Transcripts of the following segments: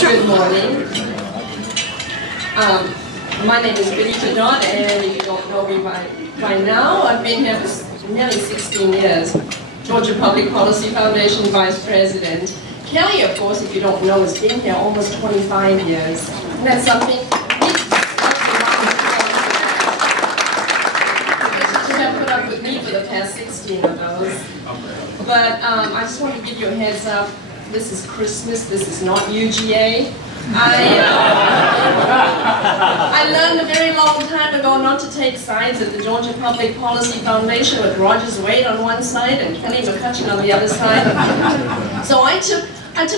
Good morning. My name is David Perdue, and if you don't know me by now, I've been here for nearly 16 years. Georgia Public Policy Foundation Vice President. Kelly, of course, if you don't know, has been here almost 25 years. And that's something to have put up with me for the past 16 of those. But I just want to give you a heads up. This is Christmas. This is not UGA. I learned a very long time ago not to take sides at the Georgia Public Policy Foundation with Rogers Wade on one side and Kelly McCutcheon on the other side. So I took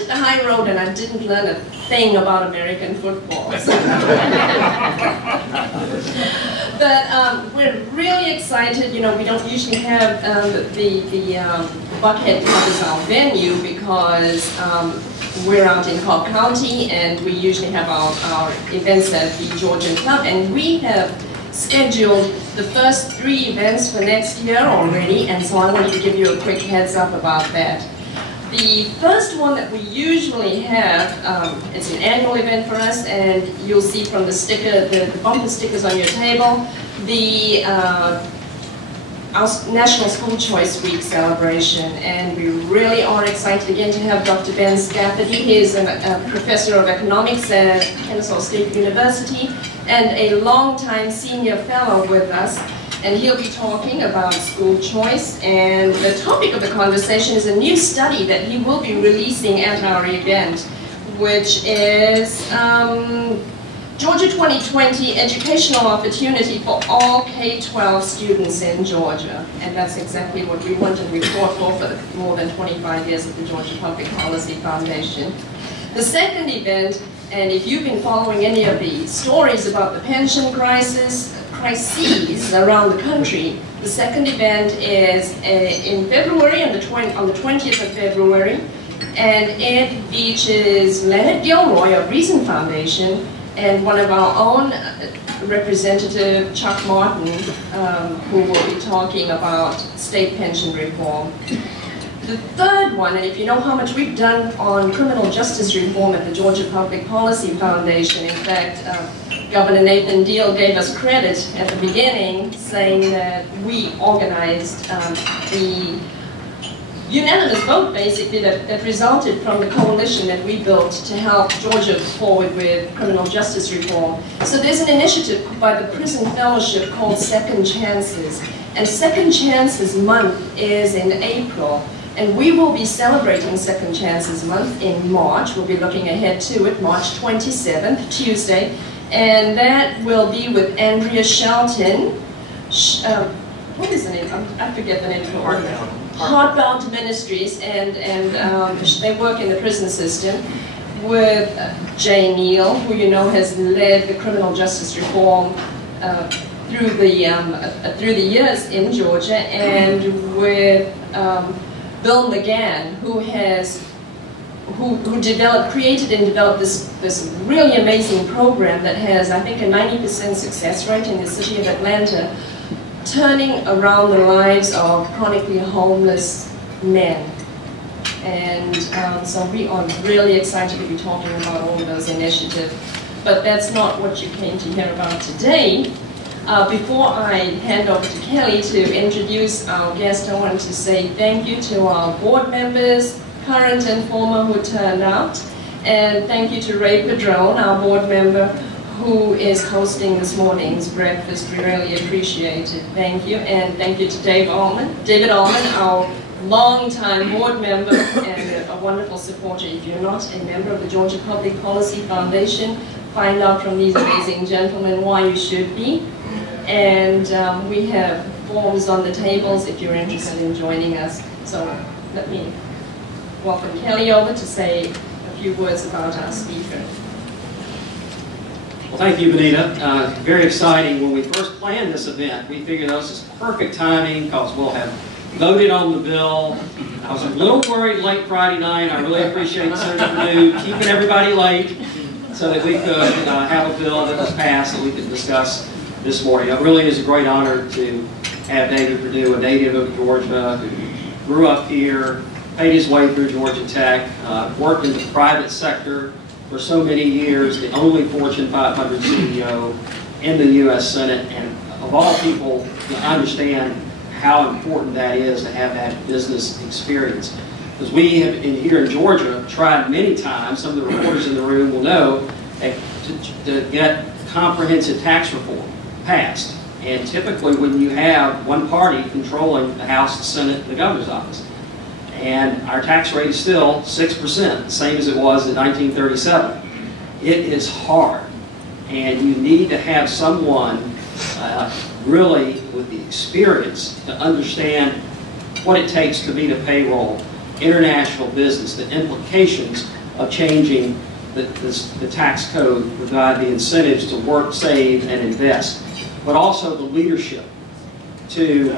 the high road and I didn't learn a thing about American football. But we're really excited. You know, we don't usually have the Buckhead Club as our venue because we're out in Cobb County and we usually have our events at the Georgian Club, and we have scheduled the first 3 events for next year already, and so I wanted to give you a quick heads up about that. The first one that we usually have, it's an annual event for us, and you'll see from the sticker, the bumper stickers on your table, our National School Choice Week celebration, and we really are excited again to have Dr. Ben Scafferty. He is a professor of economics at Kennesaw State University and a longtime senior fellow with us, and he'll be talking about school choice, and the topic of the conversation is a new study that he will be releasing at our event, which is Georgia 2020 Educational Opportunity for all K-12 students in Georgia. And that's exactly what we want and we fought for the more than 25 years of the Georgia Public Policy Foundation. The second event, and if you've been following any of the stories about the pension crises around the country, the second event is in February, on the 20th of February, and it features Leonard Gilroy of Reason Foundation and one of our own, Representative Chuck Martin, who will be talking about state pension reform. The third one, and if you know how much we've done on criminal justice reform at the Georgia Public Policy Foundation, in fact, Governor Nathan Deal gave us credit at the beginning, saying that we organized the unanimous vote, basically, that resulted from the coalition that we built to help Georgia forward with criminal justice reform. So there's an initiative by the Prison Fellowship called Second Chances. And Second Chances Month is in April. And we will be celebrating Second Chances Month in March. We'll be looking ahead to it, March 27th, Tuesday. And that will be with Andrea Shelton. What is the name? I forget the name of her. Heartbound Ministries, and they work in the prison system, with Jay Neal, who you know has led the criminal justice reform through the years in Georgia, and with Bill McGann, who created and developed this really amazing program that has, I think, a 90% success rate in the city of Atlanta, turning around the lives of chronically homeless men. And so we are really excited to be talking about all of those initiatives. But that's not what you came to hear about today. Before I hand over to Kelly to introduce our guest, I want to say thank you to our board members, current and former, who turned out. And thank you to Ray Padrone, our board member, who is hosting this morning's breakfast. We really appreciate it. Thank you. And thank you to David Allman, our longtime board member and a wonderful supporter. If you're not a member of the Georgia Public Policy Foundation, find out from these amazing gentlemen why you should be. And we have forms on the tables if you're interested in joining us. So let me welcome Kelly over to say a few words about our speaker. Well, thank you, Benita. Very exciting. When we first planned this event, we figured this is perfect timing because we'll have voted on the bill. I was a little worried late Friday night. I really appreciate Senator Perdue keeping everybody late so that we could have a bill that was passed that we could discuss this morning. It really is a great honor to have David Perdue, a native of Georgia, who grew up here, paid his way through Georgia Tech, worked in the private sector, for so many years, the only Fortune 500 CEO in the U.S. Senate, and of all people, to understand how important that is to have that business experience. Because we have, here in Georgia, tried many times, some of the reporters in the room will know, to get comprehensive tax reform passed. And typically when you have one party controlling the House, the Senate, and the governor's office. And our tax rate is still 6%, the same as it was in 1937. It is hard. And you need to have someone really with the experience to understand what it takes to meet a payroll, international business, the implications of changing the tax code, provide the incentives to work, save, and invest, but also the leadership to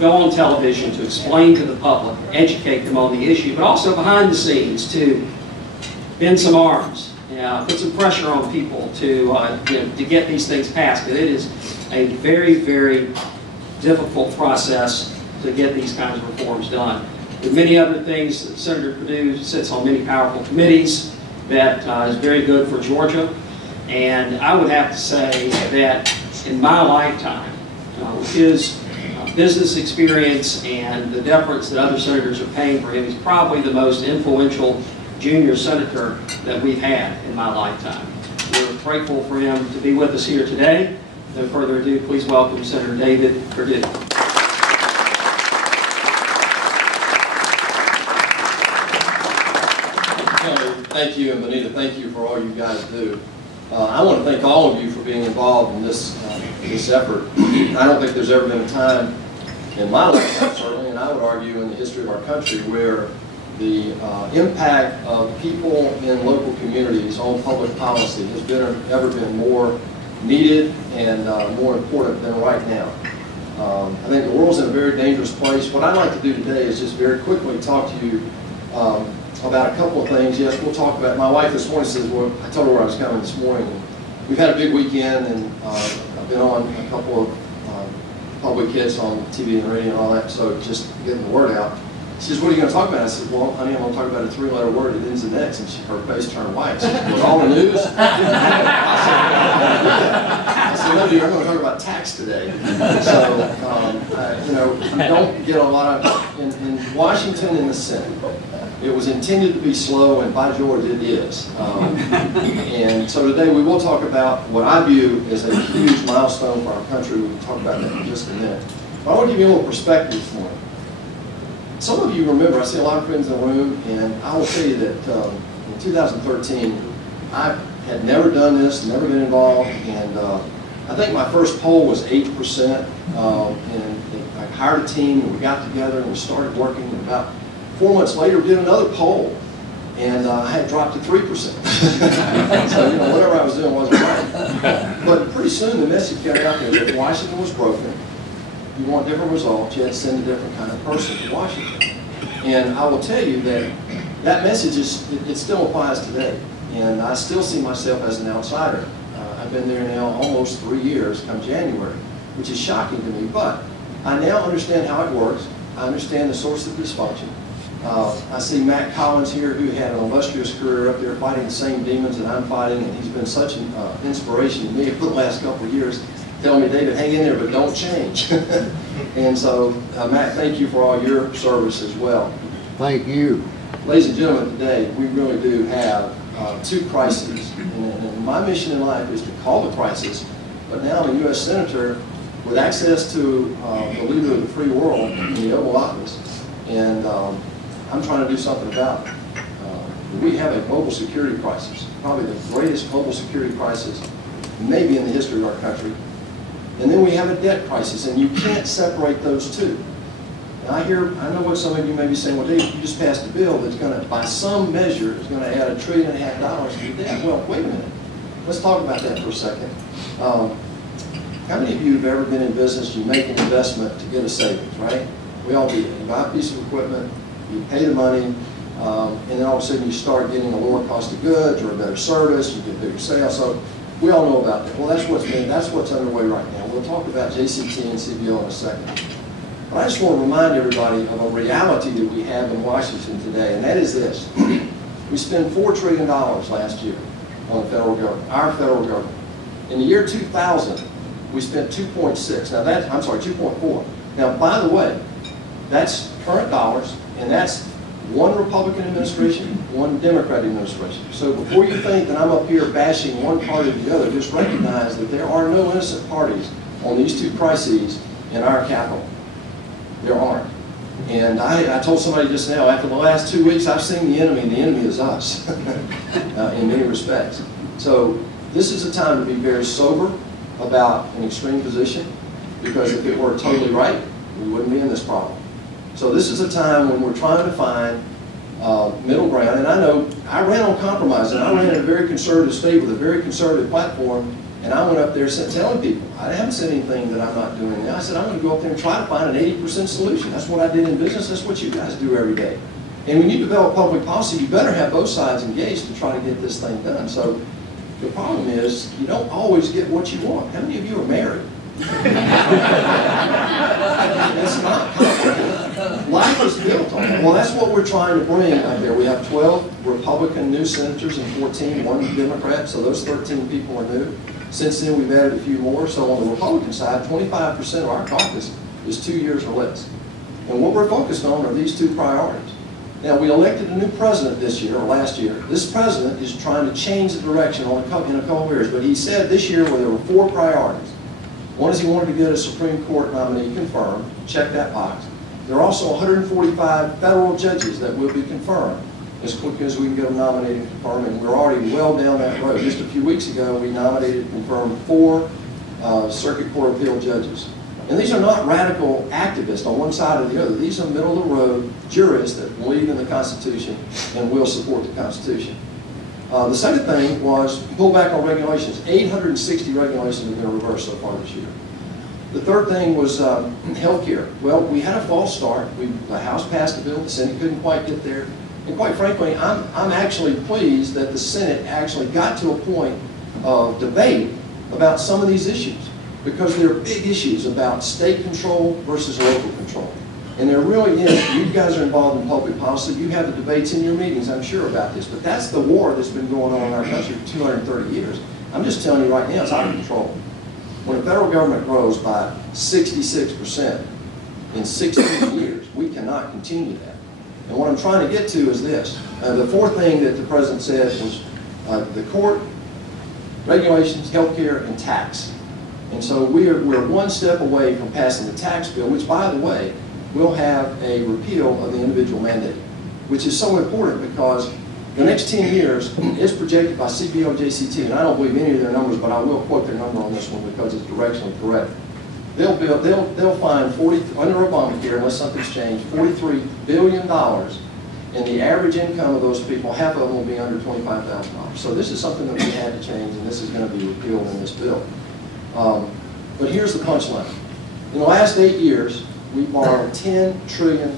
go on television to explain to the public, educate them on the issue, but also behind the scenes to bend some arms, put some pressure on people to get these things passed. But it is a very, very difficult process to get these kinds of reforms done. There are many other things. Senator Perdue sits on many powerful committees that is very good for Georgia. And I would have to say that in my lifetime, with his business experience and the deference that other senators are paying for him, he's probably the most influential junior senator that we've had in my lifetime. We're grateful for him to be with us here today. No further ado, please welcome Senator David Perdue. Thank you, and Benita, thank you for all you guys do. I want to thank all of you for being involved in this effort. I don't think there's ever been a time in my lifetime, certainly, and I would argue in the history of our country, where the impact of people in local communities on public policy has ever been more needed and more important than right now. I think the world's in a very dangerous place. What I'd like to do today is just very quickly talk to you about a couple of things. Yes, we'll talk about, my wife this morning says, well, I told her where I was coming this morning. We've had a big weekend, and I've been on a couple of public hits on TV and radio and all that, so just getting the word out. She says, what are you going to talk about? I said, well, honey, I'm going to talk about a three-letter word that ends in X. And her face turned white. She said, was all the news? I said, no, dear, I'm going to talk about tax today. So, you don't get a lot of, in Washington and the Senate, it was intended to be slow, and by George, it is. And so today we will talk about what I view as a huge milestone for our country. We can talk about that in just a minute. But I want to give you a little perspective this morning. Some of you remember, I see a lot of friends in the room, and I will tell you that in 2013, I had never done this, never been involved, and I think my first poll was 8%, and I hired a team, and we got together, and we started working, and about 4 months later, we did another poll, and I had dropped to 3%. So, whatever I was doing wasn't right. But pretty soon, the message got out there that Washington was broken. You want different results, you have to send a different kind of person to Washington. And I will tell you that that message it still applies today. And I still see myself as an outsider. I've been there now almost 3 years come January, which is shocking to me. But I now understand how it works. I understand the source of dysfunction. I see Matt Collins here, who had an illustrious career up there fighting the same demons that I'm fighting, and he's been such an inspiration to me for the last couple of years. Tell me, David, hang in there, but don't change. And so, Matt, thank you for all your service as well. Thank you. Ladies and gentlemen, today we really do have two crises. And my mission in life is to call the crisis, but now I'm a U.S. Senator with access to the leader of the free world in the Oval Office. And I'm trying to do something about it. We have a global security crisis, probably the greatest global security crisis maybe in the history of our country. And then we have a debt crisis, and you can't separate those two. Now I know what some of you may be saying, well, Dave, you just passed a bill that's going to, by some measure, is going to add $1.5 trillion to the debt. Well, wait a minute. Let's talk about that for a second. How many of you have ever been in business, you make an investment to get a savings, right? We all do that. You buy a piece of equipment, you pay the money, and then all of a sudden you start getting a lower cost of goods or a better service, you get bigger sales. So we all know about that. Well, that's what's underway right now. We'll talk about JCT and CBO in a second. But I just want to remind everybody of a reality that we have in Washington today, and that is this. We spent $4 trillion last year on the federal government, our federal government. In the year 2000, we spent 2.6. Now that's, I'm sorry, 2.4. Now, by the way, that's current dollars, and that's one Republican administration, one Democratic administration. So before you think that I'm up here bashing one party or the other, just recognize that there are no innocent parties on these two crises in our capital. There aren't. And I told somebody just now, after the last 2 weeks, I've seen the enemy is us in many respects. So this is a time to be very sober about an extreme position, because if it were totally right, we wouldn't be in this problem. So this is a time when we're trying to find middle ground. And I know I ran on compromise, and I ran in a very conservative state with a very conservative platform, and I went up there telling people, I haven't said anything that I'm not doing now. I said, I'm going to go up there and try to find an 80% solution. That's what I did in business. That's what you guys do every day. And when you develop public policy, you better have both sides engaged to try to get this thing done. So the problem is, you don't always get what you want. How many of you are married? It's not complicated. Life is built on it. Well, that's what we're trying to bring out there. We have 12 Republican new senators and 14, one Democrat, so those 13 people are new. Since then, we've added a few more. So on the Republican side, 25% of our caucus is 2 years or less. And what we're focused on are these two priorities. Now, we elected a new president this year, or last year. This president is trying to change the direction in a couple of years, but he said this year there were 4 priorities. One is he wanted to get a Supreme Court nominee confirmed, check that box. There are also 145 federal judges that will be confirmed as quick as we can get them nominated and confirmed, and we're already well down that road. Just a few weeks ago, we nominated and confirmed 4 Circuit Court of Appeal judges. And these are not radical activists on one side or the other. These are middle-of-the-road jurists that believe in the Constitution and will support the Constitution. The second thing was pull back on regulations. 860 regulations have been reversed so far this year. The third thing was health care. Well, we had a false start. The House passed a bill, the Senate couldn't quite get there. And quite frankly, I'm actually pleased that the Senate actually got to a point of debate about some of these issues, because there are big issues about state control versus local control. And there really is, you guys are involved in public policy, you have the debates in your meetings, I'm sure, about this, but that's the war that's been going on in our country for 230 years. I'm just telling you right now, it's out of control. When the federal government grows by 66% in 16 years, we cannot continue that. And what I'm trying to get to is this. The fourth thing that the President said was the court, regulations, health care, and tax. And so we're one step away from passing the tax bill, which, by the way, will have a repeal of the individual mandate, which is so important because the next 10 years is projected by CBO-JCT, and I don't believe any of their numbers, but I will quote their number on this one because it's directionally correct. They'll find under Obamacare, unless something's changed, $43 billion, and the average income of those people, half of them will be under $25,000. So this is something that we had to change, and this is going to be repealed in this bill. But here's the punchline. In the last 8 years, we borrowed $10 trillion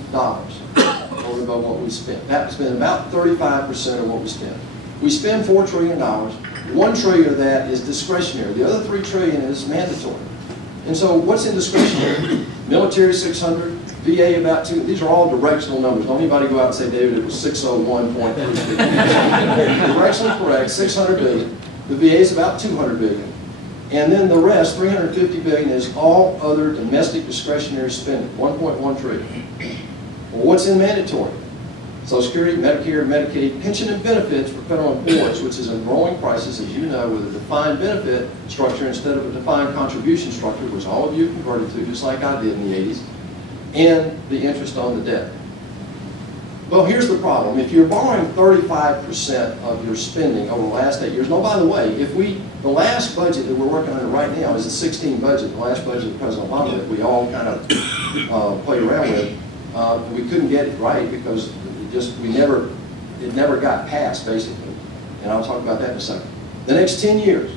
over what we spent. That's been about 35% of what we spent. We spend $4 trillion. $1 trillion of that is discretionary. The other $3 trillion is mandatory. And so what's in discretionary? Military 600, VA about 2. These are all directional numbers. Don't anybody go out and say, David, it was 601.3. Directionally correct, 600 billion. The VA is about 200 billion. And then the rest, 350 billion, is all other domestic discretionary spending, 1.1 trillion. Well, what's in mandatory? Social Security, Medicare, Medicaid, pension and benefits for federal employees, which is a growing crisis, as you know, with a defined benefit structure instead of a defined contribution structure, which all of you converted to, just like I did in the 80s, and the interest on the debt. Well, here's the problem. If you're borrowing 35% of your spending over the last 8 years, no, by the way, the last budget that we're working on right now is the 16 budget, the last budget of President Obama that we all kind of played around with. We couldn't get it right because it never got passed, basically. And I'll talk about that in a second. The next 10 years,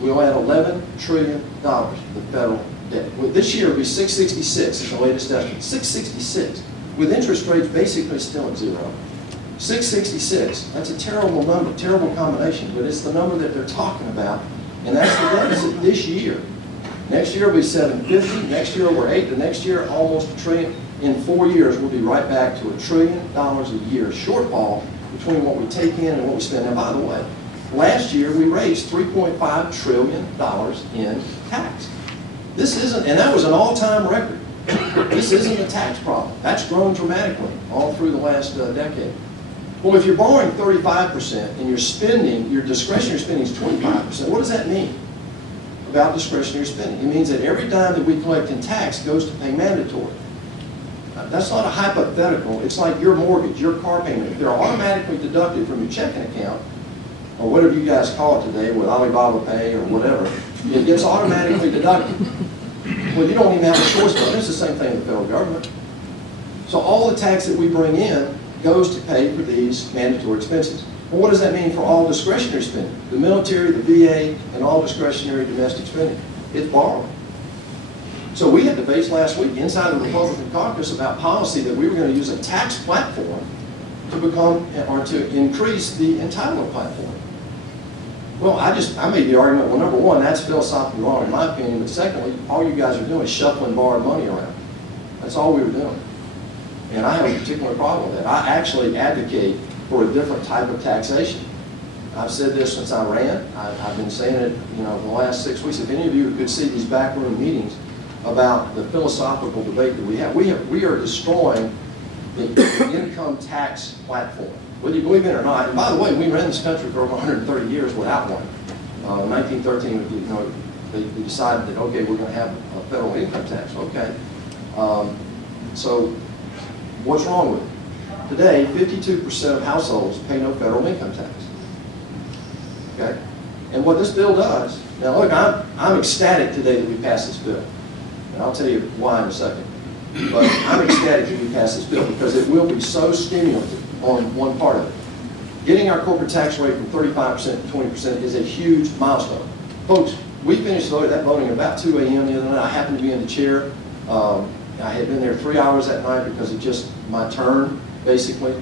we'll add $11 trillion to federal debt. Well, this year will be 666 is the latest estimate. 666, with interest rates basically still at 0. 666, that's a terrible number, terrible combination, but it's the number that they're talking about, and that's the deficit this year. Next year will be 750, next year over 8, the next year almost $1 trillion. In 4 years, we'll be right back to $1 trillion a year shortfall between what we take in and what we spend. Now, by the way, last year we raised $3.5 trillion in tax. This isn't, and that was an all-time record. This isn't a tax problem. That's grown dramatically all through the last decade. Well, if you're borrowing 35% and you're spending, your discretionary spending is 25%, what does that mean about discretionary spending? It means that every dime that we collect in tax goes to pay mandatory. That's not a hypothetical. It's like your mortgage, your car payment. If they're automatically deducted from your checking account, or whatever you guys call it today, with Alibaba Pay or whatever, it gets automatically deducted. Well, you don't even have a choice, but it's the same thing in the federal government. So all the tax that we bring in goes to pay for these mandatory expenses. Well, what does that mean for all discretionary spending? The military, the VA, and all discretionary domestic spending. It's borrowing. So we had debates last week inside the Republican caucus about policy that we were going to use a tax platform to become, or to increase the entitlement platform. Well, I made the argument, well, number one, that's philosophically wrong in my opinion, but secondly, all you guys are doing is shuffling borrowed money around. That's all we were doing. And I have a particular problem with that. I actually advocate for a different type of taxation. I've said this since I ran. I've been saying it, the last 6 weeks. If any of you could see these backroom meetings about the philosophical debate that we have, we are destroying the income tax platform, whether you believe it or not. And by the way, we ran this country for over 130 years without one. In 1913, they decided that, okay, we're going to have a federal income tax. Okay. So what's wrong with it? Today, 52% of households pay no federal income tax. Okay? And what this bill does, now look, I'm ecstatic today that we passed this bill. And I'll tell you why in a second. But I'm ecstatic that we passed this bill because it will be so stimulative on one part of it. Getting our corporate tax rate from 35% to 20% is a huge milestone. Folks, we finished that voting at about 2 a.m. the other night. I happened to be in the chair. I had been there 3 hours that night because it's just my turn, basically.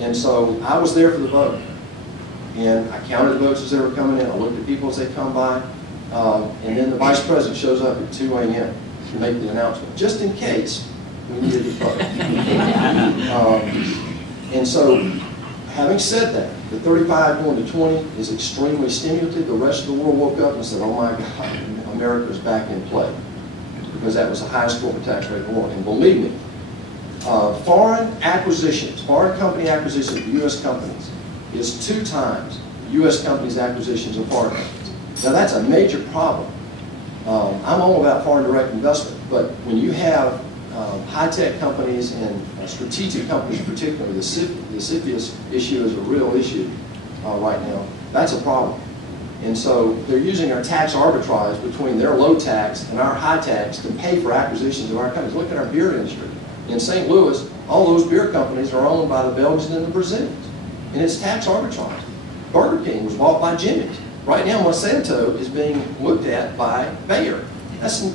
And so I was there for the vote. And I counted the votes as they were coming in. I looked at people as they come by. And then the vice president shows up at 2 a.m. to make the announcement, just in case we needed to vote. And so, having said that, the 35 going to 20 is extremely stimulative. The rest of the world woke up and said, oh my God, America's back in play. Because that was the highest corporate tax rate in the world. And believe me, foreign company acquisitions of U.S. companies is 2 times U.S. companies' acquisitions of foreign companies. Now that's a major problem. I'm all about foreign direct investment, but when you have high-tech companies and strategic companies particularly, the CFIUS issue is a real issue right now. That's a problem. And so they're using our tax arbitrage between their low tax and our high tax to pay for acquisitions of our companies. Look at our beer industry. In St. Louis, all those beer companies are owned by the Belgians and the Brazilians. And it's tax arbitrage. Burger King was bought by Jimmy's. Right now, Monsanto is being looked at by Bayer.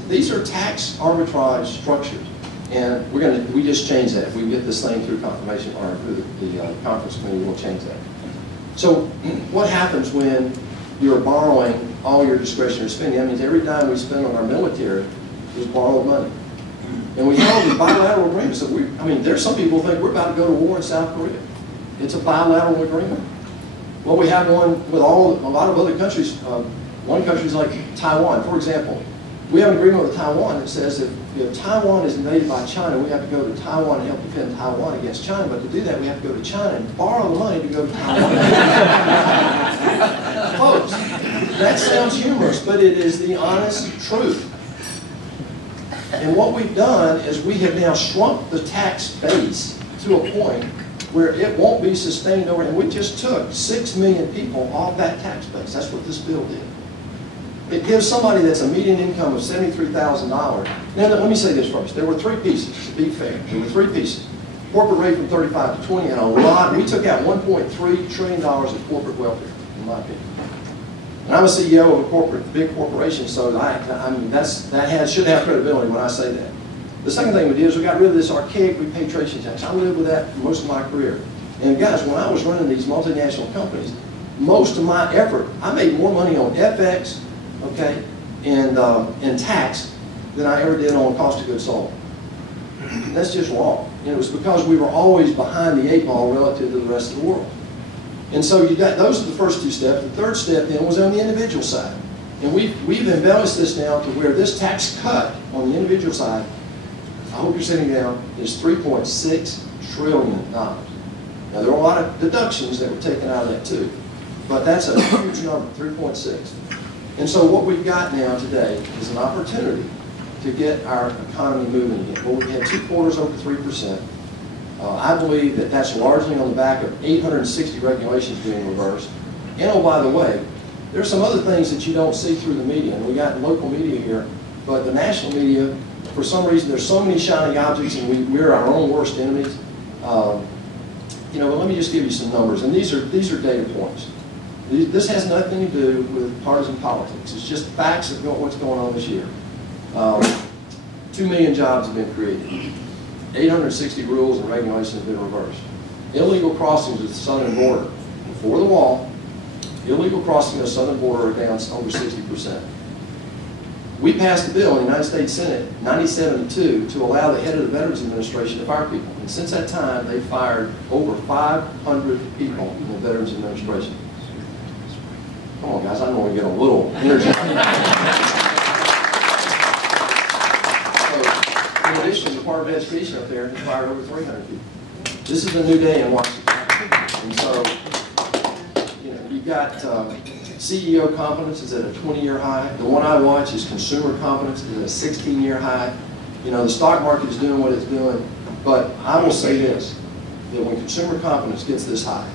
These are tax arbitrage structures. And we just changed that. If we get this thing through confirmation or through the conference committee, we'll change that. So what happens when you're borrowing all your discretionary spending? That means every dime we spend on our military is borrowed money. And we have all these bilateral agreements that there's some people who think we're about to go to war in South Korea. It's a bilateral agreement. Well, we have one with a lot of other countries. One country is like Taiwan. For example, we have an agreement with Taiwan that says if Taiwan is invaded by China, we have to go to Taiwan and help defend Taiwan against China. But to do that, we have to go to China and borrow the money to go to Taiwan. Folks, that sounds humorous, but it is the honest truth. And what we've done is we have now shrunk the tax base to a point where it won't be sustained over. And we just took 6 million people off that tax base. That's what this bill did. It gives somebody that's a median income of $73,000. Now, let me say this first. There were 3 pieces, to be fair. There were 3 pieces. Corporate rate from 35 to 20, and a lot. We took out $1.3 trillion of corporate welfare, in my opinion. And I'm a CEO of a big corporation, so that should have credibility when I say that. The second thing we did is we got rid of this archaic repatriation tax. I lived with that for most of my career. And guys, when I was running these multinational companies, most of my effort, I made more money on FX, okay, and tax than I ever did on cost of goods sold. And that's just wrong. And it was because we were always behind the 8 ball relative to the rest of the world. And so you got, those are the first two steps. The third step then was on the individual side. And we've embellished this now to where this tax cut on the individual side, I hope you're sitting down, is $3.6 trillion. Now there are a lot of deductions that were taken out of that too. But that's a huge number, 3.6. And so what we've got now today is an opportunity to get our economy moving again. Well, we had 2 quarters over 3%. I believe that that's largely on the back of 860 regulations being reversed. And oh, by the way, there's some other things that you don't see through the media. And we got local media here, but the national media, for some reason, there's so many shiny objects, and we're our own worst enemies. You know, but let me just give you some numbers, and these are data points. This has nothing to do with partisan politics. It's just facts of what's going on this year. 2 million jobs have been created. 860 rules and regulations have been reversed. Illegal crossings of the southern border, before the wall, illegal crossings of the southern border are down over 60%. We passed a bill in the United States Senate, 97-2, to allow the head of the Veterans Administration to fire people. And since that time, they've fired over 500 people in the Veterans Administration. Come on, guys, I know we get a little energy. So, in addition, the Department of Education up there has fired over 300 people. This is a new day in Washington. And so, you know, you've got CEO confidence is at a 20-year high. The one I watch is consumer confidence is at a 16-year high. You know, the stock market is doing what it's doing. But I will say this, that when consumer confidence gets this high,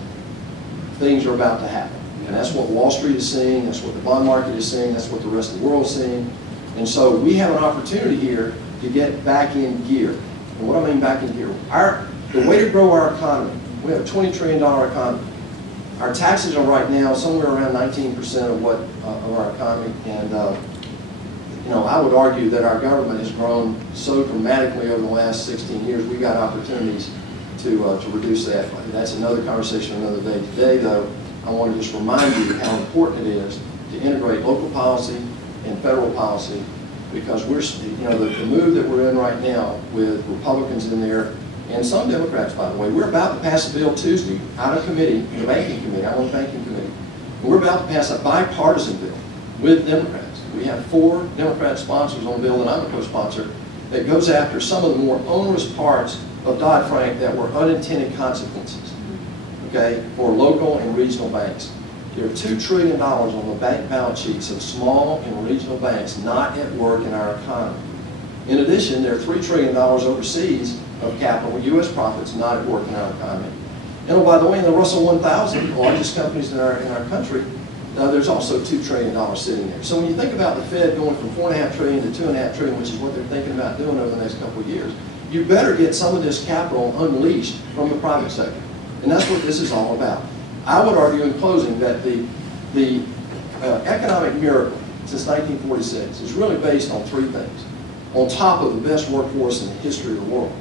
things are about to happen. And that's what Wall Street is seeing, that's what the bond market is seeing, that's what the rest of the world is seeing. And so we have an opportunity here to get back in gear. And what I mean back in gear, the way to grow our economy, we have a $20 trillion economy. Our taxes are right now somewhere around 19% of of our economy. And you know, I would argue that our government has grown so dramatically over the last 16 years, we got opportunities to reduce that. That's another conversation another day. Today, though, I want to just remind you how important it is to integrate local policy and federal policy, because we're, you know, the move that we're in right now with Republicans in there, and some Democrats, by the way, we're about to pass a bill Tuesday out of committee, the banking committee, I'm on the banking committee, and we're about to pass a bipartisan bill with Democrats. We have 4 Democrat sponsors on the bill, and I'm a co-sponsor, that goes after some of the more onerous parts of Dodd-Frank that were unintended consequences, okay, for local and regional banks. There are $2 trillion on the bank balance sheets of small and regional banks not at work in our economy. In addition, there are $3 trillion overseas of capital, U.S. profits not at work in our economy. And oh, by the way, in the Russell 1000, the largest companies in our country, there's also $2 trillion sitting there. So when you think about the Fed going from $4.5 trillion to $2.5 trillion, which is what they're thinking about doing over the next couple of years, you better get some of this capital unleashed from the private sector. And that's what this is all about. I would argue in closing that the economic miracle since 1946 is really based on 3 things, on top of the best workforce in the history of the world.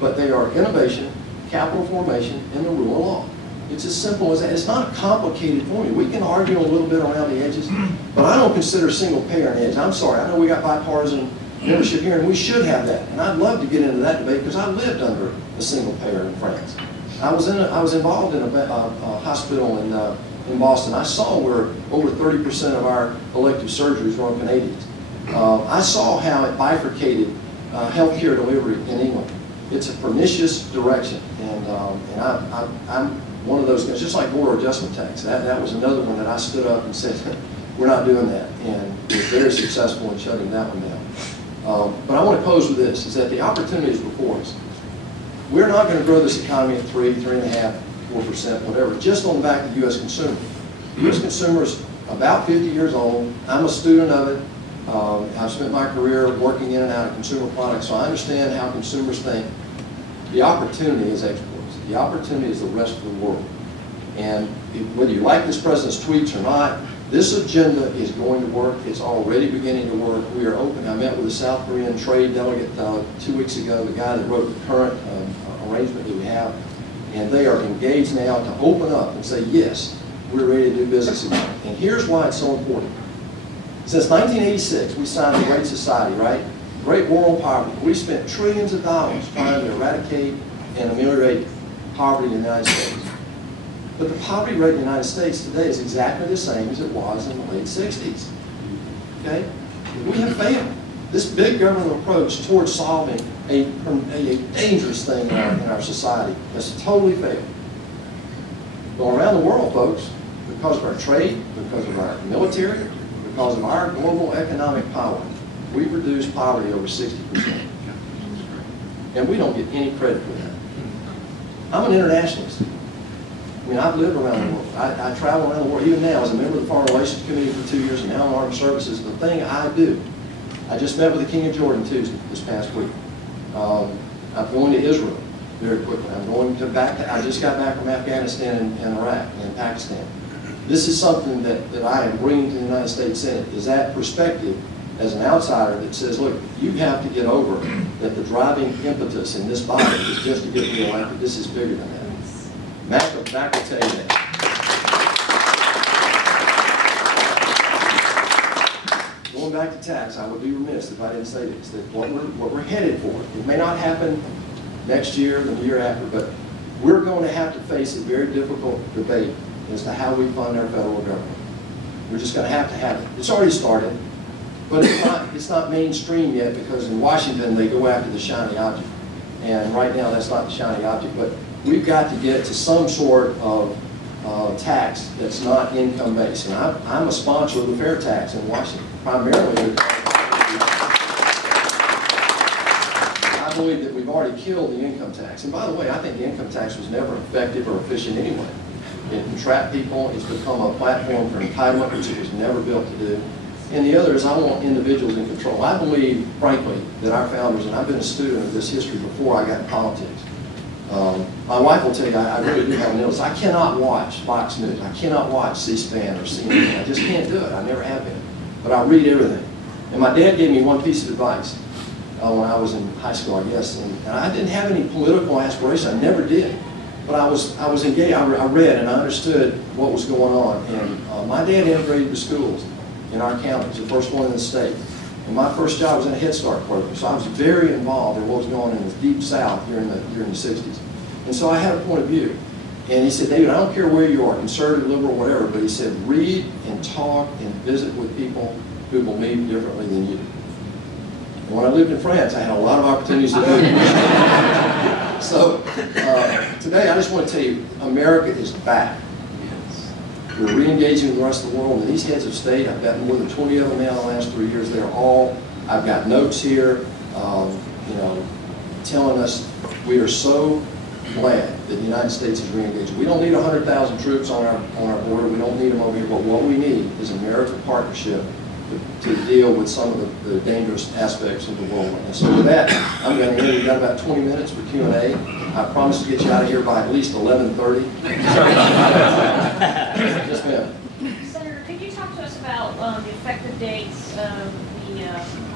But they are innovation, capital formation, and the rule of law. It's as simple as that. It's not a complicated formula. We can argue a little bit around the edges, but I don't consider single payer an edge. I'm sorry, I know we got bipartisan membership here, and we should have that. And I'd love to get into that debate because I lived under a single payer in France. I was involved in a hospital in Boston. I saw where over 30% of our elective surgeries were on Canadians. I saw how it bifurcated healthcare delivery in England. It's a pernicious direction, and I'm one of those guys, just like border adjustment tax. That was another one that I stood up and said, we're not doing that, and was very successful in shutting that one down. But I want to close with this, is that the opportunity is before us. We're not going to grow this economy at 3, 3.5%, 4%, whatever, just on the back of the U.S. consumer. The U.S. consumer is about 50 years old. I'm a student of it. I've spent my career working in and out of consumer products, so I understand how consumers think. The opportunity is exports. The opportunity is the rest of the world. And whether you like this president's tweets or not, this agenda is going to work. It's already beginning to work. We are open. I met with a South Korean trade delegate 2 weeks ago, the guy that wrote the current arrangement that we have, and they are engaged now to open up and say, yes, we're ready to do business again. And here's why it's so important. Since 1986, we signed the Great Society, right? Great War on Poverty. We spent trillions of dollars trying to eradicate and ameliorate poverty in the United States. But the poverty rate in the United States today is exactly the same as it was in the late 60s. Okay? We have failed. This big government approach towards solving a dangerous thing in our society has totally failed. But around the world, folks, because of our trade, because of our military, because of our global economic power, we've reduced poverty over 60%. And we don't get any credit for that. I'm an internationalist. I mean, I've lived around the world. I travel around the world. Even now, as a member of the Foreign Relations Committee for 2 years and now in Armed Services, the thing I do, I just met with the King of Jordan Tuesday, this past week. I'm going to Israel very quickly. I'm going to I just got back from Afghanistan and Iraq and Pakistan. This is something that I am bringing to the United States Senate, is that perspective as an outsider that says, look, you have to get over that the driving impetus in this body is just to get reelected. This is bigger than that. Mac will tell you that. Going back to tax, I would be remiss if I didn't say this, that what we're headed for, it may not happen next year, the year after, but we're going to have to face a very difficult debate as to how we fund our federal government. We're just going to have it. It's already started, but it's not mainstream yet, because in Washington they go after the shiny object. And right now that's not the shiny object, but we've got to get to some sort of tax that's not income-based. And I'm a sponsor of the fair tax in Washington, primarily because I believe that we've already killed the income tax. And by the way, I think the income tax was never effective or efficient anyway. It entrapped people. It's become a platform for entitlement, which it was never built to do. And the other is I want individuals in control. I believe, frankly, that our founders, and I've been a student of this history before I got in politics. My wife will tell you I really do have an illness. I cannot watch Fox News. I cannot watch C-SPAN or CNN. I just can't do it. I never have been. But I read everything. And my dad gave me one piece of advice when I was in high school, I guess. And I didn't have any political aspiration. I never did. But I was engaged. I read and I understood what was going on. And my dad integrated the schools in our county. It was the first one in the state. And my first job was in a Head Start program. So I was very involved in what was going on in the Deep South during the 60s. And so I had a point of view. And he said, David, I don't care where you are, conservative, liberal, whatever, but he said, read and talk and visit with people who believe differently than you. And when I lived in France, I had a lot of opportunities to do it. So today, I just want to tell you, America is back. We're re-engaging with the rest of the world, and these heads of state, I've gotten more than 20 of them now in the last 3 years. They're all, I've got notes here, telling us we are so glad that the United States is re-engaging. We don't need 100,000 troops on our border. We don't need them over here, but what we need is American partnership to deal with some of the dangerous aspects of the world. And so with that, I'm going to end. We've got about 20 minutes for Q&A. I promise to get you out of here by at least 11:30. Yes, ma'am. Senator, could you talk to us about the effective dates of the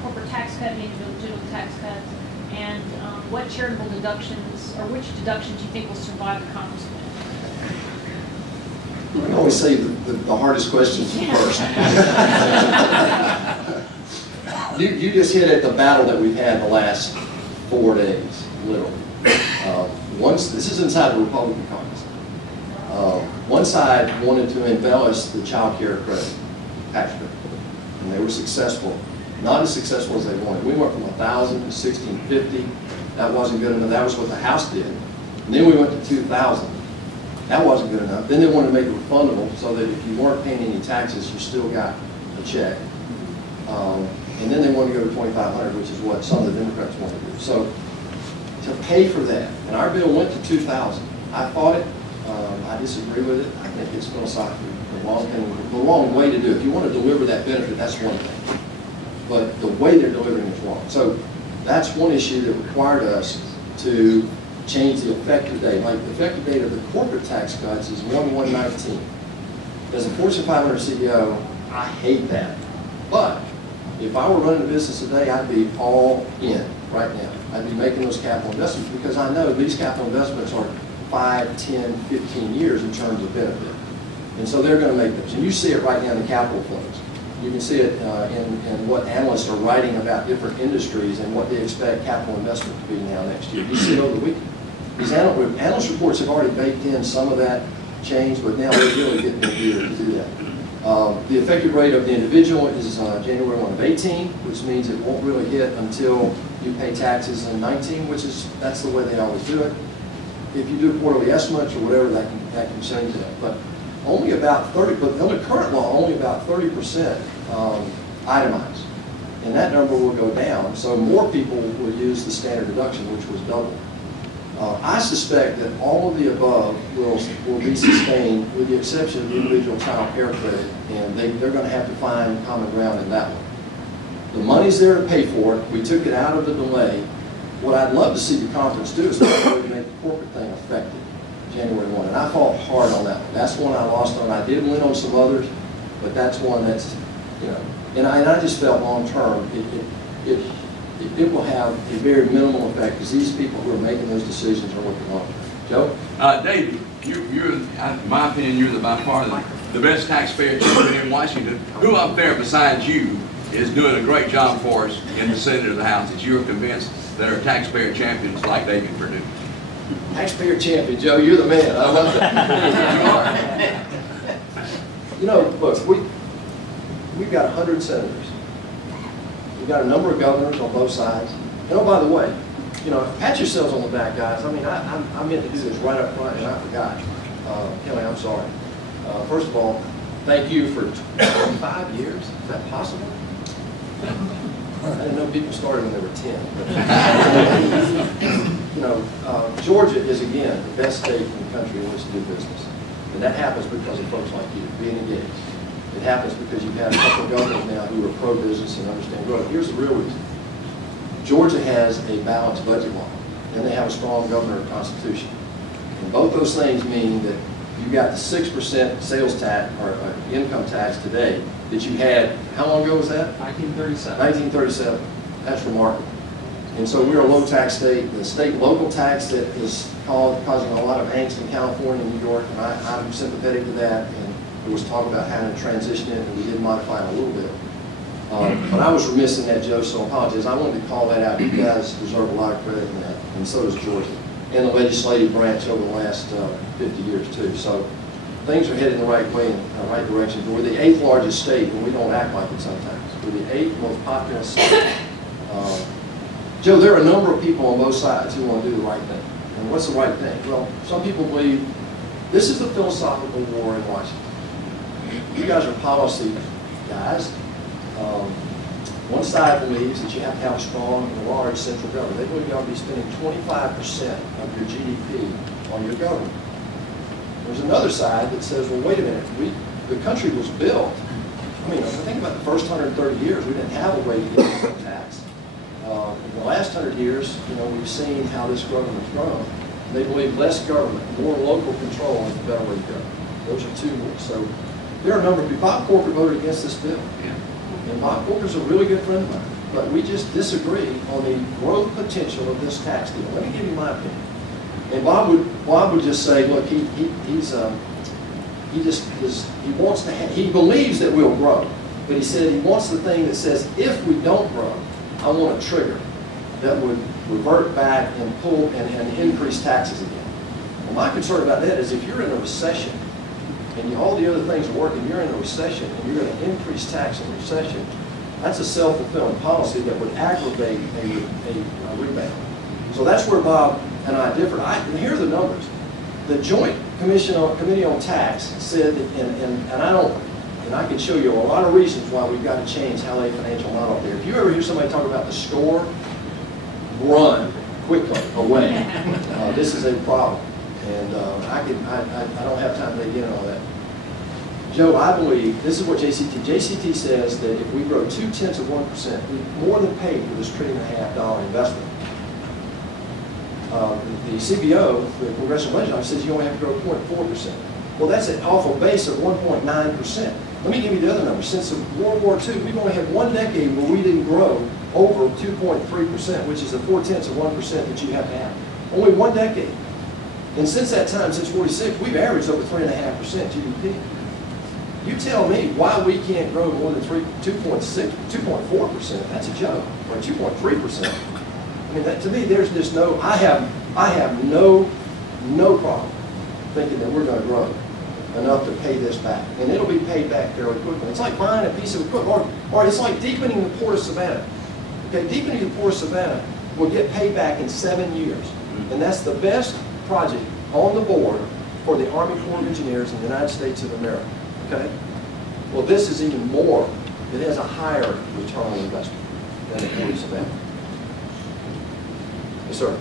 corporate tax cut, the individual tax cuts, and what charitable deductions, or which deductions you think will survive the Congress I always say the hardest questions first. You just hit at the battle that we've had the last 4 days, literally. This is inside the Republican Congress. One side wanted to embellish the child care credit, tax credit, and they were successful. Not as successful as they wanted. We went from 1,000 to 1,650. That wasn't good enough. That was what the House did. And then we went to 2,000. That wasn't good enough. Then they wanted to make it refundable so that if you weren't paying any taxes, you still got a check. And then they wanted to go to 2,500, which is what some of the Democrats wanted to do. So to pay for that, and our bill went to 2,000. I fought it. I disagree with it. I think it's philosophically the wrong way to do it. If you want to deliver that benefit, that's one thing. But the way they're delivering it is wrong. So that's one issue that required us to change the effective date. Like the effective date of the corporate tax cuts is 1/1/19. As a Fortune 500 CEO, I hate that. But if I were running a business today, I'd be all in right now. I'd be making those capital investments because I know these capital investments are 5, 10, 15 years in terms of benefit. And so they're going to make those. And you see it right now in the capital flows. You can see it in what analysts are writing about different industries and what they expect capital investment to be now next year. You see it over the weekend. These analyst reports have already baked in some of that change, but now we're really getting the gear to do that. The effective rate of the individual is January 1 of 18, which means it won't really hit until you pay taxes in 19, that's the way they always do it. If you do quarterly estimates or whatever, that can change that. But only about 30, but under current law, only about 30% itemized. And that number will go down, so more people will use the standard deduction, which was double. I suspect that all of the above will be sustained with the exception of the individual child care credit, and they're going to have to find common ground in that one. The money's there to pay for it. We took it out of the delay. What I'd love to see the conference do is make the corporate thing effective January 1, and I fought hard on that one. That's one I lost on. I did win on some others, but that's one that's, you know, and I just felt long term it will have a very minimal effect because these people who are making those decisions are looking long term. Joe? David, you're, in my opinion, you're by far the best taxpayer champion in Washington. Who up there besides you is doing a great job for us in the Senate or the House that you're convinced that are taxpayer champions like David Perdue? Taxpayer champion, Joe, you're the man. I love that. You know, look, we've got 100 senators. We've got a number of governors on both sides. And oh, by the way, you know, pat yourselves on the back, guys. I mean, I meant to do this right up front, and I forgot. Kelly, I'm sorry. First of all, thank you for 25 years. Is that possible? I didn't know people started when they were 10. But you know, Georgia is, again, the best state in the country in which to do business. And that happens because of folks like you being engaged. It happens because you've had a couple of governors now who are pro-business and understand growth. Here's the real reason. Georgia has a balanced budget law, and they have a strong governor constitution. And both those things mean that you've got the 6% sales tax or income tax today that you had, how long ago was that? 1937. 1937. That's remarkable. And so we're a low tax state. The state local tax that is causing a lot of angst in California and New York, and I'm sympathetic to that. And there was talk about having to transition it, and we did modify it a little bit. But I was remiss in that, Joe, so I apologize. I wanted to call that out. You guys deserve a lot of credit in that, and so does Georgia. And the legislative branch over the last 50 years, too. So things are headed the right way, in the right direction. We're the 8th largest state, and we don't act like it sometimes. We're the 8th most populous state. Joe, there are a number of people on both sides who want to do the right thing. And what's the right thing? Well, some people believe this is a philosophical war in Washington. You guys are policy guys. One side believes that you have to have a strong and large central government. They believe you ought to be spending 25% of your GDP on your government. There's another side that says, well, wait a minute, the country was built. I mean, if you think about the first 130 years, we didn't have a way to get income tax. In the last 100 years, you know, we've seen how this government's grown. They believe less government, more local control is the better way to go. Those are two rules. So there are a number of people. Bob Corker voted against this bill. Yeah. And Bob Corker's a really good friend of mine. But we just disagree on the growth potential of this tax deal. Let me give you my opinion. And Bob would just say, look, he believes that we'll grow. But he said he wants the thing that says if we don't grow, I want a trigger that would revert back and pull and increase taxes again. Well, my concern about that is if you're in a recession and all the other things are working, you're in a recession and you're going to increase tax in a recession, that's a self-fulfilling policy that would aggravate a rebound. So that's where Bob and I differ. And here are the numbers. The Joint Committee on Tax said that, and I can show you a lot of reasons why we've got to change how they financial model up there. If you ever hear somebody talk about the score, run quickly away. This is a problem, and I don't have time to get into all that. Joe, I believe this is what JCT says that if we grow 0.2%, we more than pay for this $1.5 trillion investment. The CBO, the Congressional Budget Office, says you only have to grow 0.4%. Well, that's off a base of 1.9%. Let me give you the other number. Since World War II, we've only had one decade where we didn't grow over 2.3%, which is a 0.4% that you have to have. Only one decade. And since that time, since 46, we've averaged over 3.5% GDP. You tell me why we can't grow more than 2.4%. That's a joke. Or 2.3%. I mean, to me, there's just no. I have no problem thinking that we're going to grow enough to pay this back. And it'll be paid back fairly quickly. It's like buying a piece of equipment, or it's like deepening the Port of Savannah. Okay, deepening the Port of Savannah will get paid back in 7 years. And that's the best project on the board for the Army Corps of Engineers in the United States of America. Okay? Well, this is even more. It has a higher return on investment than the Port of Savannah. Yes, sir.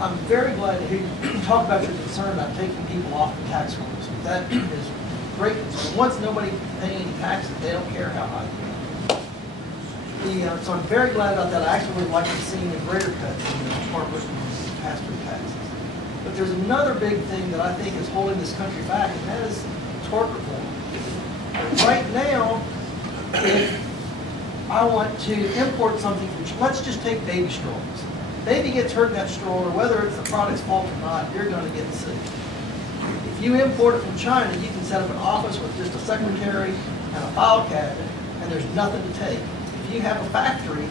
I'm very glad to hear you talk about your concern about taking people off the tax rolls. That is great concern. Once nobody can pay any taxes, they don't care how high they are. So I'm very glad about that. I actually would like to see a greater cut in the corporate pass-through taxes. But there's another big thing that I think is holding this country back, and that is tort reform. Right now, if I want to import something from, let's just take baby strollers. Baby gets hurt in that stroller, whether it's the product's fault or not, you're going to get sued. If you import it from China, you can set up an office with just a secretary and a file cabinet, and there's nothing to take. If you have a factory,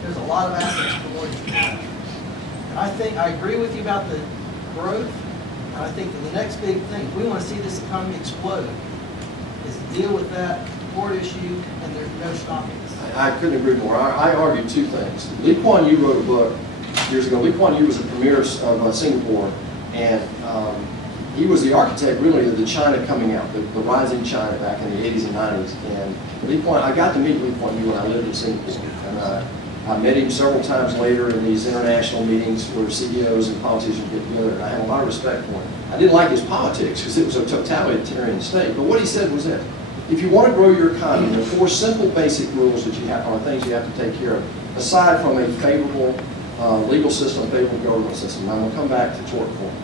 there's a lot of assets for lawyers to have. And I think, I agree with you about the growth, and I think that the next big thing, if we want to see this economy explode, is deal with that port issue, and there's no stopping this. I couldn't agree more. I argued two things. Lee Kuan Yew wrote a book years ago. Lee Kuan Yew was the premier of Singapore, and he was the architect, really, of the China coming out, the rising China back in the 80s and 90s. And I got to meet Lee Kuan Yew when I lived in Singapore. And I met him several times later in these international meetings where CEOs and politicians get together, and I had a lot of respect for him. I didn't like his politics because it was a totalitarian state, but what he said was this: if you want to grow your economy, there are 4 simple basic rules that you have, or things you have to take care of, aside from a favorable legal system, a favorable government system. And I'm going to come back to tort reform.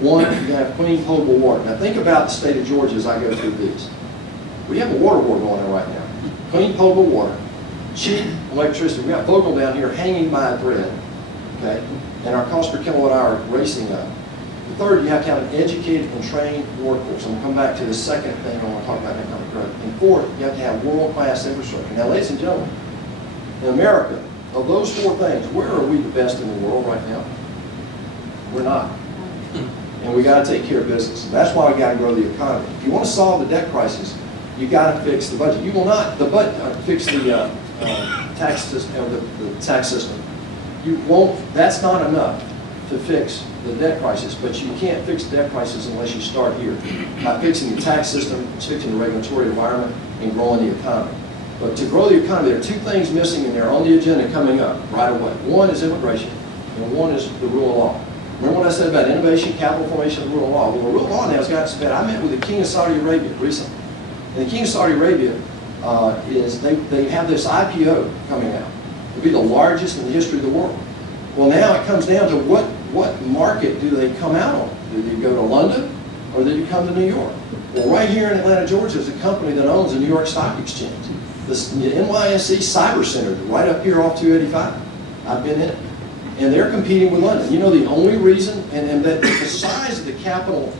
1, you have clean, potable water. Now think about the state of Georgia as I go through these. We have a water war going on right now. Clean, potable water, cheap electricity. We got Vogel down here hanging by a thread, okay? And our cost per kilowatt hour racing up. The third, you have to have an educated and trained workforce. I'm going to come back to the second thing I want to talk about economic growth. And 4th, you have to have world-class infrastructure. Now, ladies and gentlemen, in America, of those 4 things, where are we the best in the world right now? We're not. And we got to take care of business. And that's why we got to grow the economy. If you want to solve the debt crisis, you got to fix the budget. You will not fix the tax system, or the tax system. You won't. That's not enough to fix the debt crisis. But you can't fix the debt crisis unless you start here by fixing the tax system, fixing the regulatory environment, and growing the economy. But to grow the economy, there are 2 things missing, and they're on the agenda coming up right away. 1 is immigration, and 1 is the rule of law. Remember what I said about innovation, capital formation, and rule of law? Well, the rule of law now has got so bad. I met with the King of Saudi Arabia recently. And the King of Saudi Arabia they have this IPO coming out. It'll be the largest in the history of the world. Well, now it comes down to what market do they come out on? Do they go to London, or do they come to New York? Well, right here in Atlanta, Georgia, is a company that owns the New York Stock Exchange. The NYSE Cyber Center, right up here off 285. I've been in it. And they're competing with London. You know, the only reason, and that the size of the capital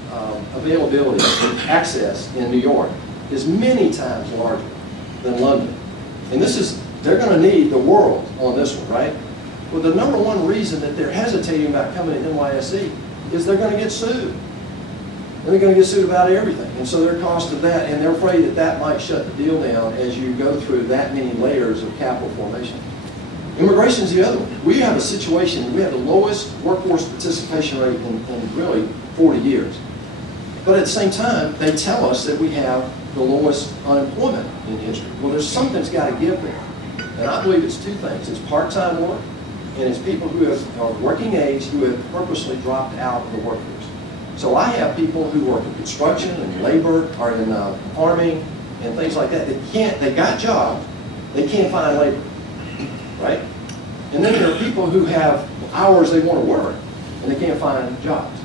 availability and access in New York is many times larger than London. And they're going to need the world on this one, right? Well, the number 1 reason that they're hesitating about coming to NYSE is they're going to get sued. And they're going to get sued about everything. And so their cost of that, and they're afraid that that might shut the deal down as you go through that many layers of capital formation. Immigration is the other one. We have a situation, we have the lowest workforce participation rate in really 40 years. But at the same time, they tell us that we have the lowest unemployment in history. Well, there's something that's got to give there. And I believe it's 2 things. It's part-time work, and it's people who are working age who have purposely dropped out of the workforce. So I have people who work in construction and labor, or in farming and things like that. They got jobs, they can't find labor, right? And then there are people who have hours they want to work, and they can't find jobs.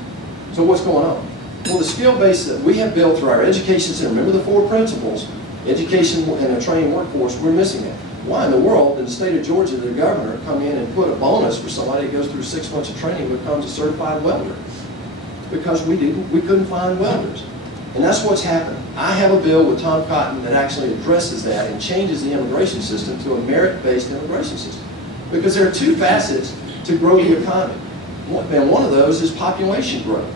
So what's going on? Well, the skill base that we have built through our education center, remember the 4 principles, education and a trained workforce, we're missing that. Why in the world did the state of Georgia, the governor, come in and put a bonus for somebody that goes through 6 months of training and becomes a certified welder? Because we couldn't find welders. And that's what's happening. I have a bill with Tom Cotton that actually addresses that and changes the immigration system to a merit-based immigration system. Because there are 2 facets to grow the economy. And one of those is population growth.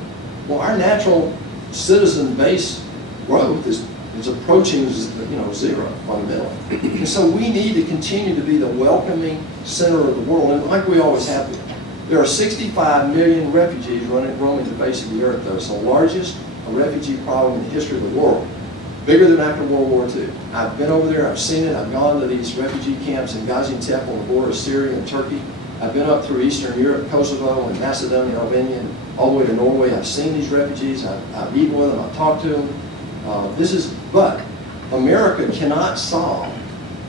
Well, our natural citizen base growth is approaching, zero fundamentally. And so we need to continue to be the welcoming center of the world, and like we always have been. There are 65 million refugees roaming the face of the earth, though. It's the largest refugee problem in the history of the world, bigger than after World War II. I've been over there, I've seen it, I've gone to these refugee camps in Gaziantep on the border of Syria and Turkey. I've been up through Eastern Europe, Kosovo, and Macedonia, Albania, and all the way to Norway. I've seen these refugees, I've eaten with them, I've talked to them. But America cannot solve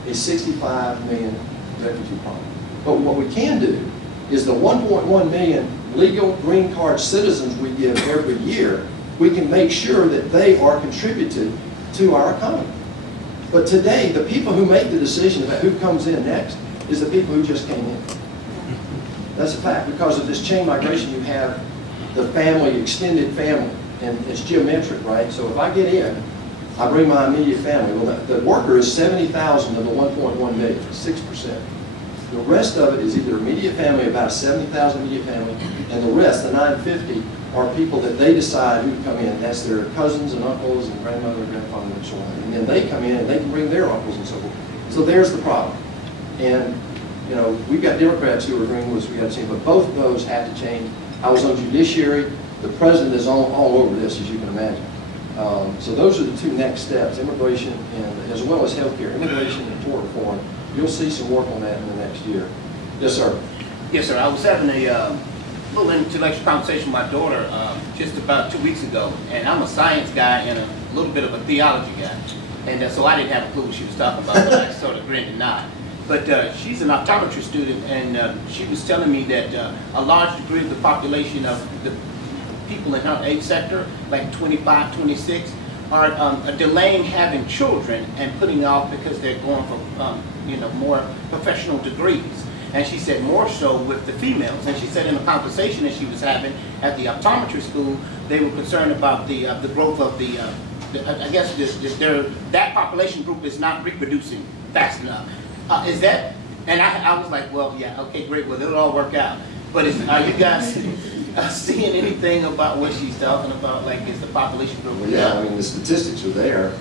a 65 million refugee problem. But what we can do is the 1.1 million legal green card citizens we give every year, we can make sure that they are contributed to our economy. But today, the people who make the decision about who comes in next is the people who just came in. That's a fact. Because of this chain migration, you have the family, extended family, and it's geometric, right? So if I get in, I bring my immediate family. Well, the worker is 70,000 of the 1.1 million, 6%. The rest of it is either immediate family, about 70,000 immediate family, and the rest, the 950, are people that they decide who come in. That's their cousins and uncles and grandmother and grandfather and so on. And then they come in and they can bring their uncles and so forth. So there's the problem. And we've got Democrats who are agreeing with us, we got to change, but both of those have to change. I was on Judiciary. The president is all over this, as you can imagine. So those are the two next steps, immigration and as well as healthcare, immigration and tort reform. You'll see some work on that in the next year. Yes, sir. Yes, sir. I was having a little intellectual conversation with my daughter just about 2 weeks ago, and I'm a science guy and a little bit of a theology guy, and so I didn't have a clue what she was talking about, but I sort of grinned and nodded. But she's an optometry student, and she was telling me that a large degree of the population of the people in her age sector, like 25, 26, are delaying having children and putting off because they're going for more professional degrees. And she said more so with the females. And she said in a conversation that she was having at the optometry school, they were concerned about the growth of I guess that population group is not reproducing fast enough. Is that? And I was like, well, yeah, okay, great, well, it'll all work out. But are you guys seeing anything about what she's talking about? Like, is the population growing? Well, yeah, I mean, the statistics are there,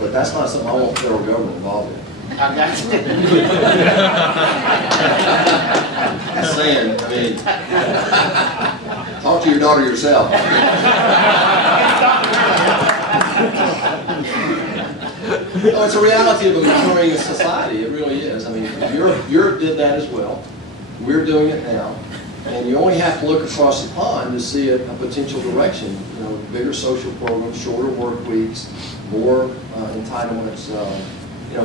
but that's not something I want the federal government involved in. I got you. I'm saying, I mean, talk to your daughter yourself. No, it's a reality of a maturing society. It really is. I mean, Europe did that as well. We're doing it now. And you only have to look across the pond to see a potential direction. Bigger social programs, shorter work weeks, more entitlements.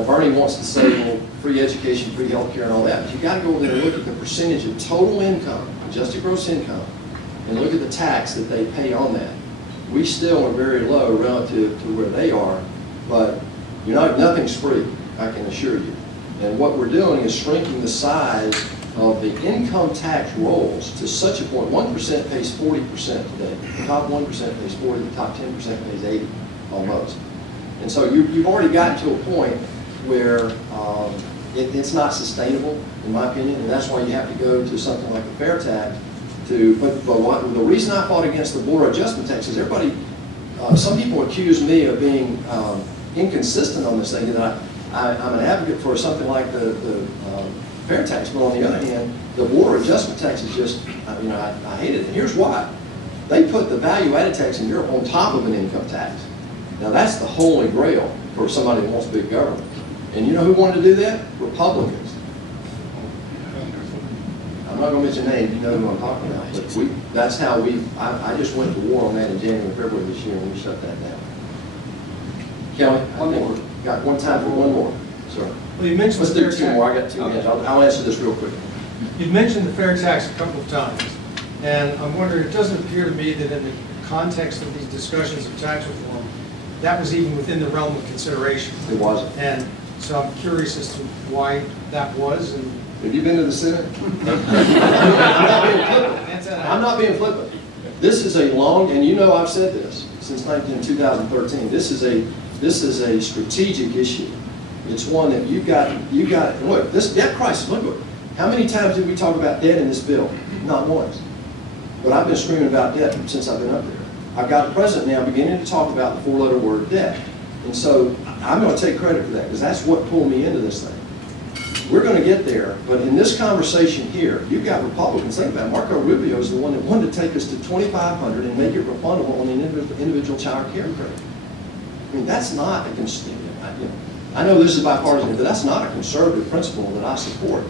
Bernie wants to say, well, free education, free health care, and all that. But you've got to go over there and look at the percentage of total income, adjusted gross income, and look at the tax that they pay on that. We still are very low relative to where they are, but nothing's free, I can assure you. And what we're doing is shrinking the size of the income tax rolls to such a point. 1% pays 40% today. The top 1% pays 40, the top 10% pays 80, almost. And so you've already gotten to a point where it's not sustainable, in my opinion, and that's why you have to go to something like a fair tax. The reason I fought against the border adjustment tax is some people accuse me of being inconsistent on this thing, and I'm an advocate for something like the fair tax, but on the other hand, the border adjustment tax is just, I hate it. And here's why. They put the value-added tax in Europe on top of an income tax. Now that's the holy grail for somebody who wants big government. And you know who wanted to do that? Republicans. I'm not going to mention names, you know who I'm talking about. But that's how I just went to war on that in January, February this year, and we shut that down. Kelly, I think we've got time for one more. Sir. Well, you mentioned Let's do two more. I got 2 minutes. I'll answer this real quick. You've mentioned the fair tax a couple of times, and I'm wondering, it doesn't appear to me that in the context of these discussions of tax reform, that was even within the realm of consideration. It wasn't. And so I'm curious as to why that was. And have you been to the Senate? I'm not being flippant. This is a long, and I've said this since 2013. This is a strategic issue. It's one that you got. Look, this debt crisis. Look, how many times did we talk about debt in this bill? Not once. But I've been screaming about debt since I've been up there. I've got the president now beginning to talk about the four-letter word debt. And so I'm going to take credit for that because that's what pulled me into this thing. We're going to get there, but in this conversation here, you've got Republicans. Think about it. Marco Rubio is the one that wanted to take us to $2,500 and make it refundable on the individual child care credit. I mean, that's not a I know this is bipartisan, but that's not a conservative principle that I support.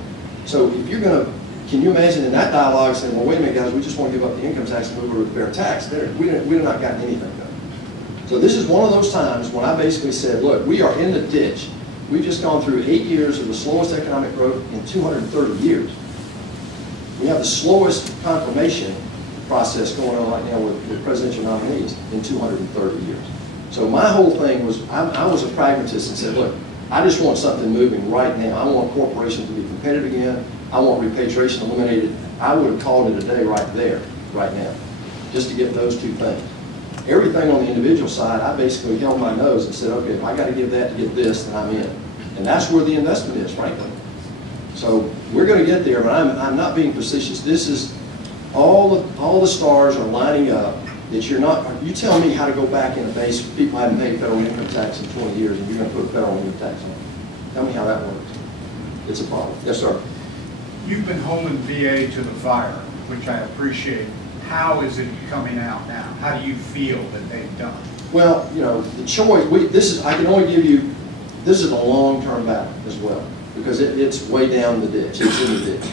So if you're going to, can you imagine in that dialogue saying, well, wait a minute, guys, we just want to give up the income tax and move over to fair tax? We've not gotten anything done. So this is one of those times when I basically said, look, we are in the ditch. We've just gone through 8 years of the slowest economic growth in 230 years. We have the slowest confirmation process going on right now with presidential nominees in 230 years. So my whole thing was, I was a pragmatist and said, look, I just want something moving right now. I want corporations to be competitive again. I want repatriation eliminated. I would have called it a day right there, right now, just to get those two things. Everything on the individual side, I basically held my nose and said, okay, if I got to give that to get this, then I'm in. And that's where the investment is, frankly. So we're going to get there, but I'm not being facetious. This is, all the stars are lining up that you're not, you tell me how to go back in a base, people haven't paid federal income tax in 20 years and you're going to put a federal income tax on it. Tell me how that works. It's a problem. Yes, sir. You've been holding VA to the fire, which I appreciate. How is it coming out now? How do you feel that they've done? Well, you know, the choice, I can only give you, this is a long-term battle as well, because it's way down the ditch, it's in the ditch.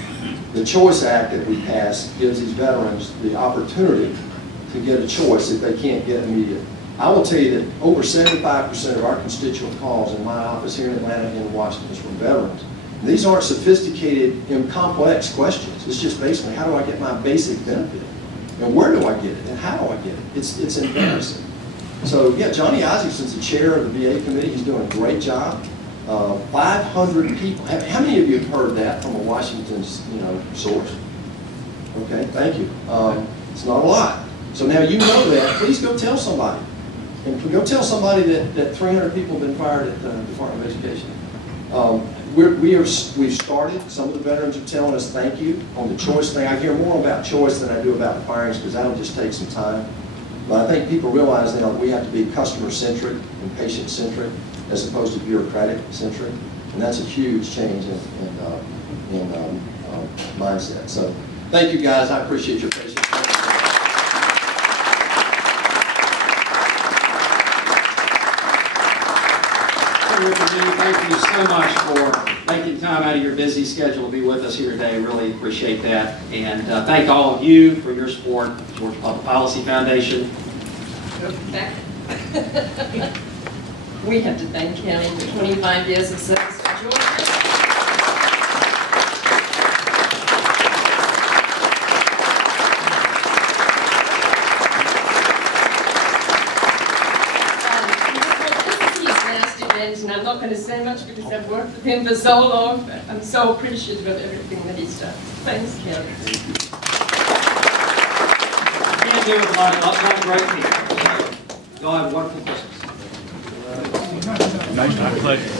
The Choice Act that we passed gives these veterans the opportunity to get a choice if they can't get immediate. I will tell you that over 75% of our constituent calls in my office here in Atlanta and in Washington is from veterans. And these aren't sophisticated and complex questions. It's just basically, how do I get my basic benefit? And where do I get it? And how do I get it? It's embarrassing. So yeah, Johnny Isaacson's the chair of the VA committee. He's doing a great job. 500 people. How many of you have heard that from a Washington, source? Okay, thank you. It's not a lot. So now you know that. Please go tell somebody. And go tell somebody that 300 people have been fired at the Department of Education. We've started. Some of the veterans are telling us thank you on the choice thing. I hear more about choice than I do about the firings because that'll just take some time. But I think people realize now that we have to be customer-centric and patient-centric as opposed to bureaucratic-centric. And that's a huge change in mindset. So thank you guys. I appreciate your patience. Thank you so much for making time out of your busy schedule to be with us here today. Really appreciate that. And thank all of you for your support, Georgia Public Policy Foundation. We have to thank Kelly for 25 years of service to Georgia. And I'm not going to say much because I've worked with him for so long, but I'm so appreciative of everything that he's done. Thanks, Kelly. Can't do it without a lot of great people. Y'all have a wonderful Christmas. Nice, my pleasure.